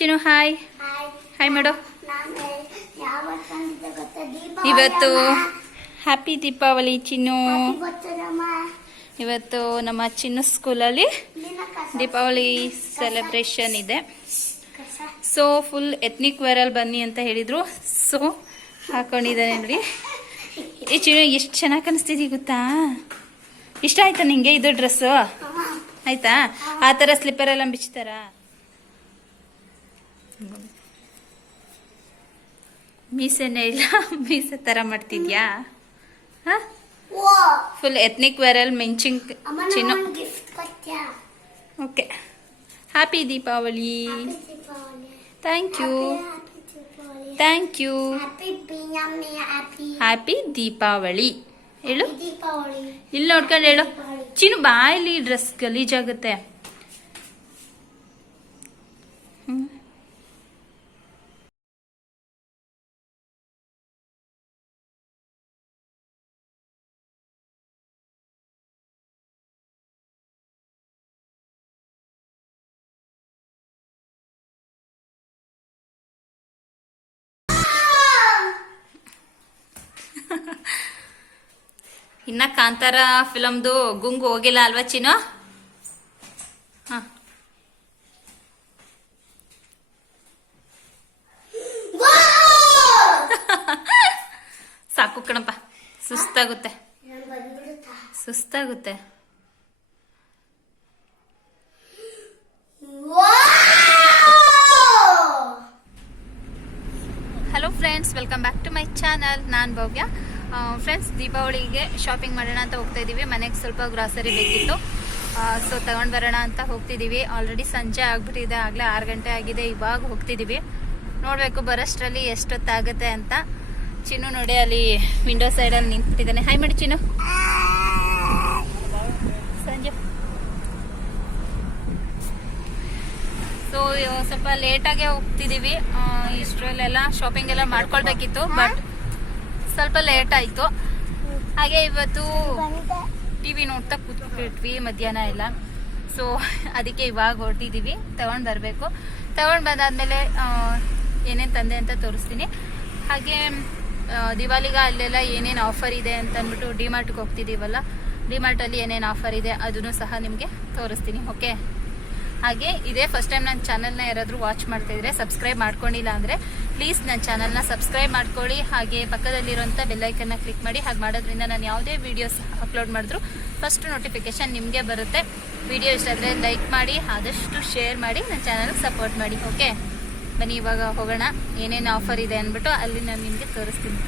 ಚಿನ್ನು hi hi ಮಾಡು. ಇವತ್ತು happy Deepavali ಚಿನ್ನು. ಇವತ್ತು ನಮ್ಮ ಚಿನ್ನು ಸ್ಕೂಲಲ್ಲಿ ದೀಪಾವಳಿ ಸೆಲೆಬ್ರೇಷನ್ ಇದೆ. ಸೊ ಫುಲ್ ಎತ್ನಿಕ್ ವೇರಲ್ಲಿ ಬನ್ನಿ ಅಂತ ಹೇಳಿದ್ರು. ಸೊ ಹಾಕೊಂಡಿದ್ದಾನೆ ನೋಡಿ. ಈ ಚಿನ್ನು ಎಷ್ಟು ಚೆನ್ನಾಗಿ ಕಾಣಿಸ್ತಿದ್ದೀ ಗೊತ್ತಾ? ಇಷ್ಟ ಆಯ್ತಾ ನಿಂಗೆ ಇದು ಡ್ರೆಸ್ಸು? ಆಯ್ತಾ? ಆ ಥರ ಸ್ಲಿಪ್ಪರ್ ಎಲ್ಲ ಬಿಚ್ತಾರ? ಮೀಸೆನೇ ಇಲ್ಲ, ಮೀಸೆ ಥರ ಮಾಡ್ತಿದ್ಯಾ? ಹಾಂ, ಫುಲ್ ಎತ್ನಿಕ್ ವೇರಲ್ಲಿ matching Chinnu. Okay, happy Deepavali. Thank you thank you. Happy Deepavali ಹೇಳು. ಇಲ್ಲಿ ನೋಡ್ಕೊಂಡು ಹೇಳು ಚಿನ್ನು. ಬಾಯಲ್ಲಿ ಡ್ರೆಸ್ ಗಲೀಜಾಗುತ್ತೆ. ಇನ್ನ ಕಾಂತಾರ ಫಿಲಮ್ದು ಗುಂಗು ಹೋಗಿಲ್ಲ ಅಲ್ವಾ ಚಿನ್ನು? ಹ, ಸಾಕು ಕಣಪ್ಪ, ಸುಸ್ತಾಗುತ್ತೆ ಸುಸ್ತಾಗುತ್ತೆ. Hello friends, welcome back to my channel. ನಾನು ಭವ್ಯ. ಫ್ರೆಂಡ್ಸ್, ದೀಪಾವಳಿಗೆ ಶಾಪಿಂಗ್ ಮಾಡೋಣ ಅಂತ ಹೋಗ್ತಾ ಇದ್ದೀವಿ. ಮನೆಗೆ ಸ್ವಲ್ಪ ಗ್ರಾಸರಿ ಬೇಕಿತ್ತು, ಸೊ ತಗೊಂಡು ಬರೋಣ ಅಂತ ಹೋಗ್ತಿದ್ದೀವಿ. ಆಲ್ರೆಡಿ ಸಂಜೆ ಆಗ್ಬಿಟ್ಟಿದೆ, ಆಗಲೇ 6 ಗಂಟೆ ಆಗಿದೆ. ಇವಾಗ ಹೋಗ್ತಿದ್ದೀವಿ. ನೋಡಬೇಕು ಬರೋಷ್ಟರಲ್ಲಿ ಎಷ್ಟೊತ್ತಾಗುತ್ತೆ ಅಂತ. ಚಿನ್ನು ನೋಡಿ ಅಲ್ಲಿ ವಿಂಡೋ ಸೈಡಲ್ಲಿ ನಿಂತ್ಬಿಟ್ಟಿದ್ದಾನೆ. ಹಾಯ್ ಮಾಡಿ ಚಿನ್ನು. ಸಂಜೆ ಸೊ ಸ್ವಲ್ಪ ಲೇಟಾಗೆ ಹೋಗ್ತಿದ್ದೀವಿ. ಇಷ್ಟರಲ್ಲೆಲ್ಲ ಶಾಪಿಂಗ್ ಎಲ್ಲ ಮಾಡ್ಕೊಳ್ಬೇಕಿತ್ತು, ಬಟ್ ಸ್ವಲ್ಪ ಲೇಟ್ ಆಯಿತು. ಹಾಗೆ ಇವತ್ತು ಟಿವಿ ನೋಡ್ತಾ ಕೂತ್ಬಿಟ್ವಿ ಮಧ್ಯಾಹ್ನ ಎಲ್ಲ. ಸೊ ಅದಕ್ಕೆ ಇವಾಗ ಹೊರಟಿದ್ದೀವಿ, ತಗೊಂಡು ಬರಬೇಕು. ತಗೊಂಡು ಬಂದಾದ್ಮೇಲೆ ಏನೇನು ತಂದೆ ಅಂತ ತೋರಿಸ್ತೀನಿ. ಹಾಗೆ ದಿವಾಲಿಗೆ ಅಲ್ಲೆಲ್ಲ ಏನೇನು ಆಫರ್ ಇದೆ ಅಂತ ಅಂದ್ಬಿಟ್ಟು ಡಿಮಾರ್ಟ್ಗೆ ಹೋಗ್ತಿದ್ದೀವಲ್ಲ, ಡಿಮಾರ್ಟಲ್ಲಿ ಏನೇನು ಆಫರ್ ಇದೆ ಅದನ್ನು ಸಹ ನಿಮಗೆ ತೋರಿಸ್ತೀನಿ. ಓಕೆ, ಹಾಗೆ ಇದೇ ಫಸ್ಟ್ ಟೈಮ್ ನನ್ನ ಚಾನಲ್ನ ಯಾರಾದರೂ ವಾಚ್ ಮಾಡ್ತಾಯಿದ್ರೆ, ಸಬ್ಸ್ಕ್ರೈಬ್ ಮಾಡ್ಕೊಂಡಿಲ್ಲ ಅಂದರೆ ಪ್ಲೀಸ್ ನನ್ನ ಚಾನಲ್ನ ಸಬ್ಸ್ಕ್ರೈಬ್ ಮಾಡ್ಕೊಳ್ಳಿ. ಹಾಗೆ ಪಕ್ಕದಲ್ಲಿರುವಂಥ ಬೆಲ್ಲೈಕನ್ನ ಕ್ಲಿಕ್ ಮಾಡಿ. ಹಾಗೆ ಮಾಡೋದ್ರಿಂದ ನಾನು ಯಾವುದೇ ವೀಡಿಯೋಸ್ ಅಪ್ಲೋಡ್ ಮಾಡಿದ್ರು ಫಸ್ಟ್ ನೋಟಿಫಿಕೇಶನ್ ನಿಮಗೆ ಬರುತ್ತೆ. ವಿಡಿಯೋ ಇಷ್ಟ ಆದರೆ ಲೈಕ್ ಮಾಡಿ, ಆದಷ್ಟು ಶೇರ್ ಮಾಡಿ, ನನ್ನ ಚಾನಲ್ಗೆ ಸಪೋರ್ಟ್ ಮಾಡಿ. ಓಕೆ, ಬನ್ನಿ ಇವಾಗ ಹೋಗೋಣ. ಏನೇನು ಆಫರ್ ಇದೆ ಅಂದ್ಬಿಟ್ಟು ಅಲ್ಲಿ ನಾನು ನಿಮಗೆ ತೋರಿಸ್ತೀನಿ.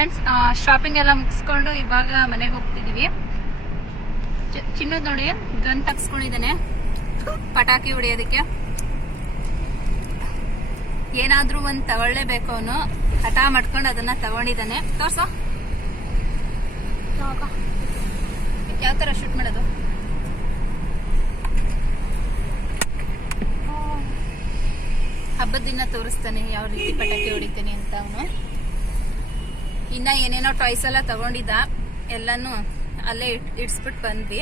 ಫ್ರೆಂಡ್ಸ್, ಶಾಪಿಂಗ್ ಎಲ್ಲ ಮುಗಿಸ್ಕೊಂಡು ಇವಾಗ ಮನೆಗೆ ಹೋಗ್ತಿದೀವಿ. ಚಿನ್ನದ್ ನೋಡಿ ಗನ್ ತಗ್ಸ್ಕೊಂಡಿದ್ದಾನೆ ಪಟಾಕಿ ಹೊಡಿಯೋದಕ್ಕೆ. ಏನಾದ್ರೂ ಒಂದ್ ತಗೊಳ್ಳೇಬೇಕು ಅವನು, ಹಠ ಮಾಡ್ಕೊಂಡು ಅದನ್ನ ತಗೊಂಡಿದ್ದಾನೆ. ತೋರ್ಸೋ ಯಾವ ತರ ಶೂಟ್ ಮಾಡೋದು. ಹಬ್ಬದ ದಿನ ತೋರಿಸ್ತಾನೆ ಯಾವ ರೀತಿ ಪಟಾಕಿ ಹೊಡಿತೇನೆ ಅಂತ ಅವನು. ಇನ್ನ ಏನೇನೋ ಟಾಯ್ಸ್ ಎಲ್ಲ ತಗೊಂಡಿದ್ದ, ಎಲ್ಲಾನು ಅಲ್ಲೇ ಇಡ್ಸ್ಬಿಟ್ಟು ಬಂದ್ವಿ.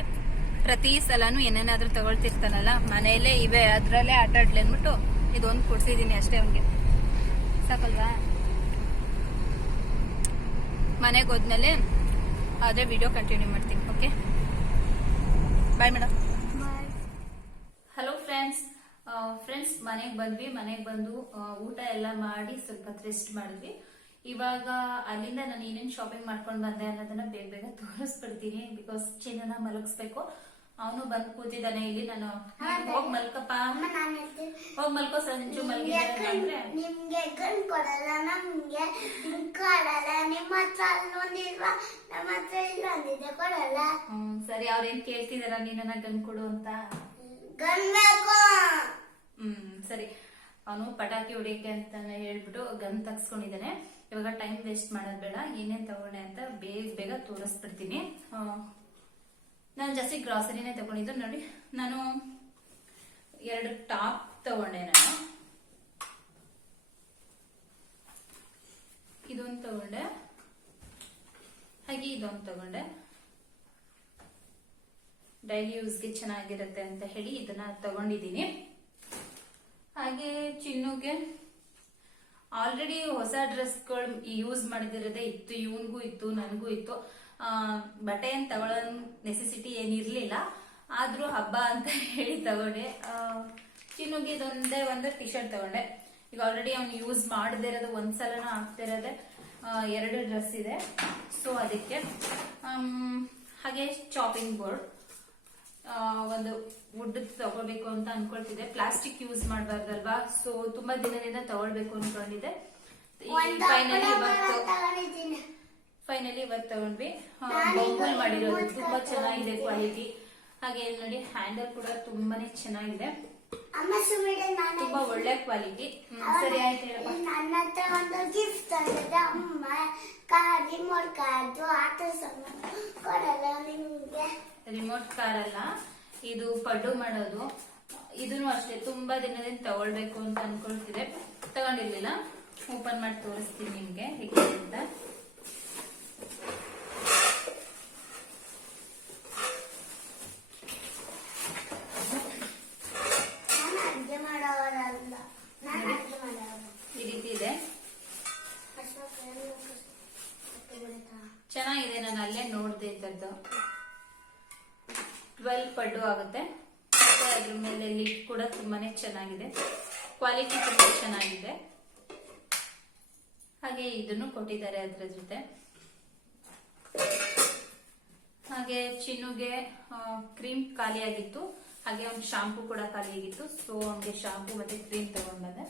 ಪ್ರತಿ ಸಲನು ಏನೇನಾದ್ರೂ ತಗೊಳ್ತಿರ್ತಾನಲ್ಲ, ಮನೆಯಲ್ಲೇ ಇವೆ ಅದ್ರಲ್ಲೇ ಆಟ ಆಡ್ಲಿ ಅಂದ್ಬಿಟ್ಟು ಇದೊಂದು ಕೊಡ್ಸಿದೀನಿ ಅಷ್ಟೇ ಅವನ್ಗೆ. ಸಾಕಲ್ವಾ? ಮನೆಗೆ ಹೋದ್ಮೇಲೆ ಅದೇ ವಿಡಿಯೋ ಕಂಟಿನ್ಯೂ ಮಾಡ್ತೀನಿ. Okay, bye madam. Hello friends, ಮನೆಗೆ ಬಂದ್ವಿ. ಮನೆಗೆ ಬಂದು ಊಟ ಎಲ್ಲ ಮಾಡಿ ಸ್ವಲ್ಪ ರೆಸ್ಟ್ ಮಾಡಿದ್ವಿ. ಇವಾಗ ಅಲ್ಲಿಂದ ನಾನು ಏನೇನು ಶಾಪಿಂಗ್ ಮಾಡ್ಕೊಂಡು ಬಂದೆ ಅನ್ನೋದನ್ನ ಬೇಗ ಬೇಗ ತೋರಿಸ್ಬಿಡ್ತೀನಿ. ಬಿಕಾಸ್ ಚಿನ್ನನ ಮಲಗಿಸ್ಬೇಕು. ಅವನು ಬಂದು ಕೂತಿದ್ದಾನೆ ಇಲ್ಲಿ. ನಾನು ಹೋಗ್ ಮಲ್ಕಪ್ಪ, ಹೋಗ್ ಮಲ್ಕೋ ಸಂಜು ಮಲ್ಗಿದ್ರೆ ನಿಮ್ಗೆ ಗನ್ ಕೊಡಲ್ಲ, ನಮ್ಗೆ ಕೊಡಲ್ಲ. ನಿಮ್ಮ ಹತ್ರ ಅಲ್ಲೊಂದಿಲ್ವಾ, ನಮ್ಮ ಹತ್ರ ಇಲ್ಲೊಂದಿದೆ, ಕೊಡಲ್ಲ. ಸರಿ, ಅವ್ರೇನ್ ಕೇಳ್ತಿದಾರ ನೀನನ್ನ ಗನ್ ಕೊಡು ಅಂತ? ಗನ್ ಬೇಕು. ಸರಿ, ಅವನು ಪಟಾಕಿ ಹೊಡಿಯಕ್ಕೆ ಅಂತ ಹೇಳ್ಬಿಟ್ಟು ಗನ್ ತಗ್ಸ್ಕೊಂಡಿದ್ದಾನೆ. ಇವಾಗ ಟೈಮ್ ವೇಸ್ಟ್ ಮಾಡೋದ್ ಬೇಡ, ಏನೇನ್ ತಗೊಂಡೆ ಅಂತ ಬೇಗ ಬೇಗ ತೋರಿಸ್ಬಿಡ್ತೀನಿ. ನಾನು ಜಾಸ್ತಿ ಗ್ರಾಸರಿನೇ ತಗೊಂಡಿದ್ದು. ನೋಡಿ, ನಾನು 2 ಟಾಪ್ ತಗೊಂಡೆ. ನಾನು ಇದೊಂದು ತಗೊಂಡೆ, ಹಾಗೆ ಇದೊಂದು ತಗೊಂಡೆ. ಡೈಲಿ ಯೂಸ್ಗೆ ಚೆನ್ನಾಗಿರುತ್ತೆ ಅಂತ ಹೇಳಿ ಇದನ್ನ ತಗೊಂಡಿದ್ದೀನಿ. ಹಾಗೆ ಚಿನ್ನುಗೆ ಆಲ್ರೆಡಿ ಹೊಸ ಡ್ರೆಸ್ಗಳು ಯೂಸ್ ಮಾಡಿದಿರೋದೇ ಇತ್ತು. ಇವನ್ಗೂ ಇತ್ತು, ನನಗೂ ಇತ್ತು. ಬಟ್ಟೆ ಏನ್ ತಗೊಳ್ಳೋ ನೆಸೆಸಿಟಿ ಏನಿರ್ಲಿಲ್ಲ, ಆದ್ರೂ ಹಬ್ಬ ಅಂತ ಹೇಳಿ ತಗೊಂಡೆ. ಚಿನ್ನುಗೆ ಇದೊಂದೇ ಒಂದು ಟಿ ಶರ್ಟ್ ತಗೊಂಡೆ. ಈಗ ಆಲ್ರೆಡಿ ಅವ್ನು ಯೂಸ್ ಮಾಡದೇ ಇರೋದು, ಒಂದ್ಸಲನ ಆಗ್ತಿರೋದೆ 2 ಡ್ರೆಸ್ ಇದೆ. ಸೊ ಅದಕ್ಕೆ ಹಾಗೆ ಚಾಪಿಂಗ್ ಬೋರ್ಡ್ ಒಂದು ವುಡ್ ತಗೊಳ್ಬೇಕು ಅಂತ ಅನ್ಕೊಳ್ತಿದ್ದೆ. ಪ್ಲಾಸ್ಟಿಕ್ ಯೂಸ್ ಮಾಡಬಾರ್ದಲ್ವಾ, ಸೊ ತುಂಬಾ ದಿನದಿಂದ ತಗೊಳ್ಬೇಕು ಅನ್ಕೊಂಡಿದ್ದೆ. ಫೈನಲಿ ಇವತ್ತು ತಗೊಂಡ್ವಿ. ಬೌಲ್ ಮಾಡಿರೋದು ತುಂಬಾ ಚೆನ್ನಾಗಿದೆ ಕ್ವಾಲಿಟಿ. ಹಾಗೆ ನೋಡಿ, ಹ್ಯಾಂಡಲ್ ಕೂಡ ತುಂಬಾನೇ ಚೆನ್ನಾಗಿದೆ, ತುಂಬಾ ಒಳ್ಳೆ ಕ್ವಾಲಿಟಿ. ಸರಿ ಆಯ್ತು ಹೇಳಪ್ಪ. ನನ್ನ ಹತ್ರ ಒಂದು ಗಿಫ್ಟ್ ತಂದಿದೆ ಅಮ್ಮ, ರಿಮೋಟ್ ಕಾರ್ದು ಆಟ ಕೊಡಲ್ಲ ನಿಮ್ಗೆ. ರಿಮೋಟ್ ಕಾರ್ ಅಲ್ಲ, ಇದು ಪಡ್ಡು ಮಾಡೋದು. ಇದನ್ನು ಅಷ್ಟೇ ತುಂಬಾ ದಿನದಿಂದ ತಗೊಳ್ಬೇಕು ಅಂತ ಅನ್ಕೊಳ್ತಿದೆ, ತಗೊಂಡಿರ್ಲಿಲ್ಲ. ಓಪನ್ ಮಾಡಿ ತೋರಿಸ್ತೀನಿ ನಿಮ್ಗೆ ಹೇಗೆ ಅಂತ. ಈ ರೀತಿ ಇದೆ, ಚೆನ್ನಾಗಿದೆ. ನಾನು ಅಲ್ಲೇ ನೋಡ್ದೆ ಇದ್ದದ್ದು. 12 ಪಡ್ಡು ಆಗುತ್ತೆ. ಮತ್ತೆ ಅದ್ರ ಮೇಲೆ ಲಿಡ್ ಕೂಡ ತುಂಬಾನೇ ಚೆನ್ನಾಗಿದೆ, ಕ್ವಾಲಿಟಿ ತುಂಬಾ ಚೆನ್ನಾಗಿದೆ. ಹಾಗೆ ಇದನ್ನು ಕೊಟ್ಟಿದ್ದಾರೆ ಅದ್ರ ಜೊತೆ. ಹಾಗೆ ಚಿನ್ನುಗೆ ಕ್ರೀಮ್ ಖಾಲಿ ಆಗಿತ್ತು, ಹಾಗೆ ಅವ್ನ ಶಾಂಪೂ ಕೂಡ ಖಾಲಿ ಆಗಿತ್ತು. ಸೊ ಅವ್ನಿಗೆ ಶಾಂಪೂ ಮತ್ತೆ ಕ್ರೀಮ್ ತಗೊಂಡ್ ಬಂದೆ.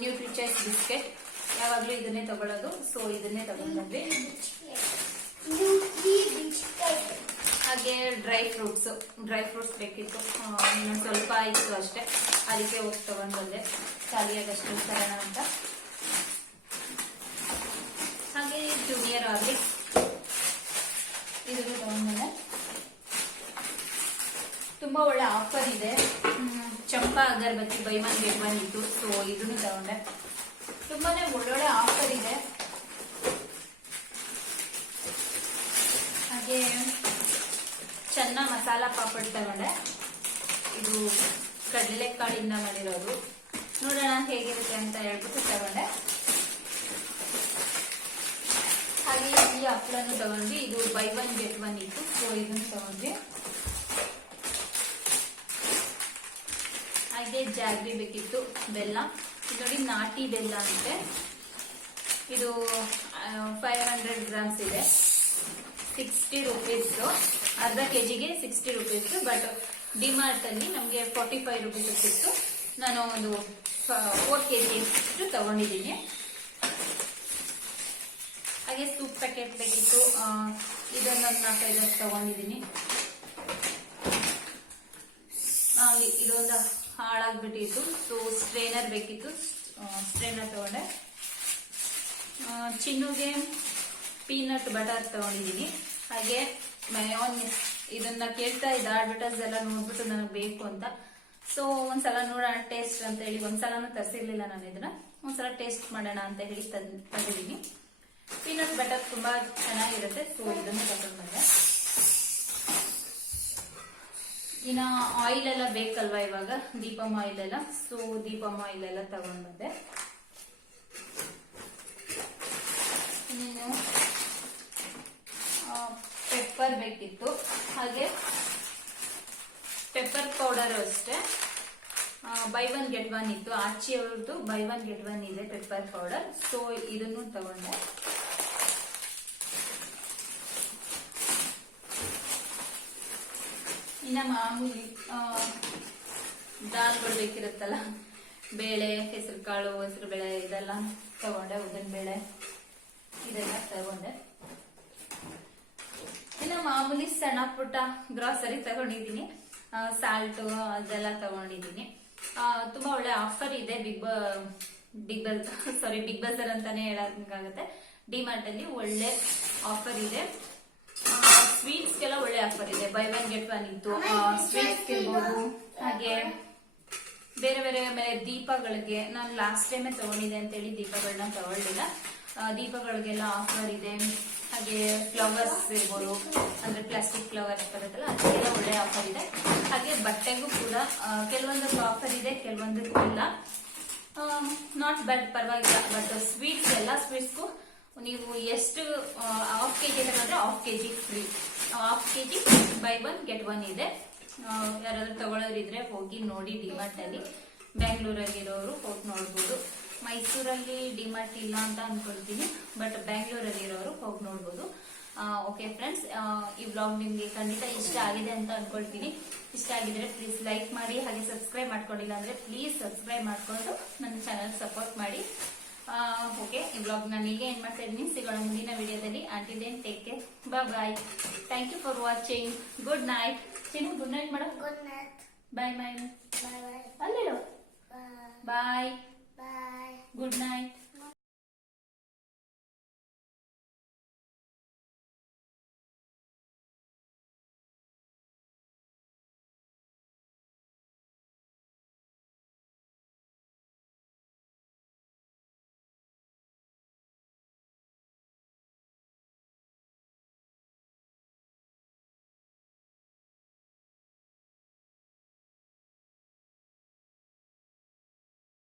ನ್ಯೂಟ್ರಿಚಾಯ್ಸ್ ಬಿಸ್ಕೆಟ್, ಯಾವಾಗ್ಲೂ ಇದನ್ನೇ ತಗೊಳ್ಳೋದು, ಸೊ ಇದನ್ನೇ ತಗೊಂಡ್ ಬಂದ್ವಿ. ಹಾಗೆ ಡ್ರೈ ಫ್ರೂಟ್ಸ್ ಬೇಕಿತ್ತು, ಇನ್ನೊಂದು ಸ್ವಲ್ಪ ಇತ್ತು ಅಷ್ಟೇ, ಅದಕ್ಕೆ ಹೋಗಿ ತಗೊಂಡ್ ಬಂದೆ, ಖಾಲಿಯಾಗಷ್ಟು ತರೋಣ ಅಂತ. ಹಾಗೆ ಜೂನಿಯರ್ ಆರ್ಲಿಕ್ಸ್ ಇದನ್ನು ತಗೊಂಡ್ಬಂದೆ. ತುಂಬಾ ಒಳ್ಳೆ ಆಫರ್ ಇದೆ. ಚಂಪಾ ಅಗರಬತ್ತಿ ಬೈ 1 get 1 ಇತ್ತು, ಸೊ ಇದನ್ನು ತಗೊಂಡೆ. ತುಂಬಾನೇ ಒಳ್ಳೊಳ್ಳೆ ಆಫರ್ ಇದೆ. ಹಾಗೆ ಚೆನ್ನ ಮಸಾಲ ಪಾಪಡ್ ತಗೊಂಡೆ. ಇದು ಕಡಲೆಕಾಳಿಂದ ಮಾಡಿರೋದು, ನೋಡೋಣ ಹೇಗಿರುತ್ತೆ ಅಂತ ಹೇಳ್ಬಿಟ್ಟು ತಗೊಂಡೆ. ಹಾಗೆ ಈ ಹಪ್ಪಳನ್ನು ತಗೊಂಡ್ವಿ. ಇದು ಬೈ 1 get 1 ಇತ್ತು, ಸೊ ಇದನ್ನು ತಗೊಂಡ್ವಿ. ಹಾಗೆ ಜಾಗ್ರಿ ಬೇಕಿತ್ತು, ಬೆಲ್ಲ. ನೋಡಿ, ನಾಟಿ ಬೆಲ್ಲ ಅಂತೆ. ಇದು 500 grams ಇದೆ, 60 rupees. ಅರ್ಧ ಕೆಜಿಗೆ 60 rupees. ಬಟ್ ಡಿಮಾರ್ಟ್ ಅಲ್ಲಿ ನಮ್ಗೆ 45 rupees ಸಿಕ್ತು. ನಾನು ಒಂದು 4 kg ಅಷ್ಟು ತಗೊಂಡಿದ್ದೀನಿ. ಹಾಗೆ ಸೂಪ್ ಪ್ಯಾಕೆಟ್ ಬೇಕಿತ್ತು, ಇದನ್ನೊಂದು 4-5 ತಗೊಂಡಿದ್ದೀನಿ. ಇದೊಂದು ಹಾಳಾಗ್ಬಿಟ್ಟಿತ್ತು, ಸೊ ಸ್ಟ್ರೈನರ್ ಬೇಕಿತ್ತು, ಸ್ಟ್ರೈನರ್ ತಗೊಂಡೆ. ಚಿನ್ನುಗೆ ಪೀನಟ್ ಬಟರ್ ತಗೊಂಡಿದ್ದೀನಿ. ಹಾಗೆ ಮಯೋನೀಸ್, ಇದನ್ನ ಕೇಳ್ತಾ ಇದ್ದ ಅಡ್ವರ್ಟೈಸ್ ಎಲ್ಲ ನೋಡ್ಬಿಟ್ಟು ನನಗೆ ಬೇಕು ಅಂತ. ಸೊ ಒಂದ್ಸಲ ನೋಡೋಣ ಟೇಸ್ಟ್ ಅಂತ ಹೇಳಿ, ಒಂದ್ಸಲನೂ ತರಿಸಿರ್ಲಿಲ್ಲ ನಾನು ಇದನ್ನ, ಒಂದ್ಸಲ ಟೇಸ್ಟ್ ಮಾಡೋಣ ಅಂತ ಹೇಳಿ ತಂದಿದ್ದೀನಿ. ಪೀನಟ್ ಬಟರ್ ತುಂಬಾ ಚೆನ್ನಾಗಿರುತ್ತೆ, ಸೊ ಇದನ್ನು ತಗೊಂಡು ಬಂದೆ. ಇನ್ನ ಆಯಿಲ್ ಎಲ್ಲ ಬೇಕಲ್ವಾ ಇವಾಗ, ದೀಪಮ್ ಆಯಿಲ್ ಎಲ್ಲ, ಸೊ ದೀಪಮ್ ಆಯಿಲ್ ಎಲ್ಲ ತಗೊಂಡ್ ಬಂದೆ. ಇನ್ನು ಪೆಪ್ಪರ್ ಬೇಕಿತ್ತು, ಹಾಗೆ ಪೆಪ್ಪರ್ ಪೌಡರ್ ಅಷ್ಟೇ. ಬೈ 1 get 1 ಇತ್ತು, ಆಚಿಯವ್ರದ್ದು ಬೈ 1 get 1 ಇದೆ ಪೆಪ್ಪರ್ ಪೌಡರ್, ಸೊ ಇದನ್ನು ತಗೊಂಡೆ. ಇನ್ನ ಮಾಮೂಲಿ ದಾಲ್ಗಳು ಬೇಕಿರುತ್ತಲ್ಲ, ಬೇಳೆ, ಹೆಸರು ಕಾಳು, ಹೆಸರು ಬೇಳೆ ಇದೆಲ್ಲ ತಗೊಂಡೆ, ಉದ್ದಿನ ಬೇಳೆ ಇದೆಲ್ಲ ತಗೊಂಡೆ. ಇನ್ನು ಮಾಮೂಲಿ ಸಣ್ಣ ಪುಟ್ಟ ಗ್ರಾಸರಿ ತಗೊಂಡಿದ್ದೀನಿ, ಸಾಲ್ಟ್ ಅದೆಲ್ಲ ತಗೊಂಡಿದ್ದೀನಿ. ತುಂಬಾ ಒಳ್ಳೆ ಆಫರ್ ಇದೆ ಬಿಗ್ ಬಜಾರ್ ಅಂತಾನೆ ಹೇಳಕ್ಕಾಗತ್ತೆ. ಡಿಮಾರ್ಟ್ ಅಲ್ಲಿ ಒಳ್ಳೆ ಆಫರ್ ಇದೆ. ಸ್ವೀಟ್ಸ್ಗೆಲ್ಲ ಒಳ್ಳೆ ಆಫರ್ ಇದೆ, ಬೈ 1 get 1 ಇತ್ತು. ಸ್ವೀಟ್ಸ್ ಇರ್ಬೋದು, ಹಾಗೆ ಬೇರೆ ಬೇರೆ ದೀಪಗಳಿಗೆ ನಾನು ಲಾಸ್ಟ್ ಟೈಮೇ ತಗೊಂಡಿದ್ದೆ ಅಂತೇಳಿ ದೀಪಗಳನ್ನ ತಗೊಳ್ಳಿಲ್ಲ. ದೀಪಗಳಿಗೆಲ್ಲ ಆಫರ್ ಇದೆ. ಹಾಗೆ ಫ್ಲವರ್ಸ್ ಇರ್ಬೋದು, ಅಂದ್ರೆ ಪ್ಲಾಸ್ಟಿಕ್ ಫ್ಲವರ್ಸ್ ಬರುತ್ತಲ್ಲ, ಅದಕ್ಕೆಲ್ಲ ಒಳ್ಳೆ ಆಫರ್ ಇದೆ. ಹಾಗೆ ಬಟ್ಟೆಗೂ ಕೂಡ ಕೆಲವೊಂದಕ್ಕೆ ಆಫರ್ ಇದೆ, ಕೆಲವೊಂದಕ್ಕೂ ಇಲ್ಲ. ನಾಟ್ ಬ್ಯಾಡ್, ಪರವಾಗಿಲ್ಲ. ಬಟ್ ಸ್ವೀಟ್ಸ್ ಎಲ್ಲ ಸ್ವೀಟ್ಸ್ಗೂ ನೀವು ಎಷ್ಟು ಹಾಫ್ kg ತಗೊಂಡ್ರೆ half kg free, half kg by 1 get 1 ಇದೆ. ಯಾರಾದ್ರೂ ತಗೊಳ್ಳೋರಿದ್ರೆ ಹೋಗಿ ನೋಡಿ ಡಿಮಾರ್ಟ್ ಅಲ್ಲಿ. ಬ್ಯಾಂಗ್ಳೂರಲ್ಲಿ ಇರೋರು ಹೋಗಿ ನೋಡ್ಬೋದು. ಮೈಸೂರಲ್ಲಿ ಡಿಮಾರ್ಟ್ ಇಲ್ಲ ಅಂತ ಅನ್ಕೊಳ್ತೀನಿ, ಬಟ್ ಬ್ಯಾಂಗ್ಳೂರಲ್ಲಿ ಇರೋರು ಹೋಗಿ ನೋಡ್ಬೋದು. ಓಕೆ ಫ್ರೆಂಡ್ಸ್, ಈ ವ್ಲಾಗ್ ನಿಮ್ಗೆ ಖಂಡಿತ ಇಷ್ಟ ಆಗಿದೆ ಅಂತ ಅನ್ಕೊಳ್ತೀನಿ. ಇಷ್ಟ ಆಗಿದ್ರೆ ಪ್ಲೀಸ್ ಲೈಕ್ ಮಾಡಿ, ಹಾಗೆ ಸಬ್ಸ್ಕ್ರೈಬ್ ಮಾಡ್ಕೊಂಡಿಲ್ಲ ಅಂದ್ರೆ ಪ್ಲೀಸ್ ಸಬ್ಸ್ಕ್ರೈಬ್ ಮಾಡ್ಕೊಂಡು ನನ್ನ ಚಾನಲ್ ಸಪೋರ್ಟ್ ಮಾಡಿ. ಓಕೆ, ಈ ವ್ಲಾಗ್ ನಾನು ಈಗ ಏನ್ ಮಾಡ್ತಾ ಇದ್ದೀನಿ, ಸಿಗೋಣ ಮುಂದಿನ ವಿಡಿಯೋದಲ್ಲಿ. Until then take care, bye. Thank you for watching. Good night. Chinnu good night madam. Good night. Bye bye. Bye bye. ಅಲ್ಲೇಳು bye bye. Bye. Good night.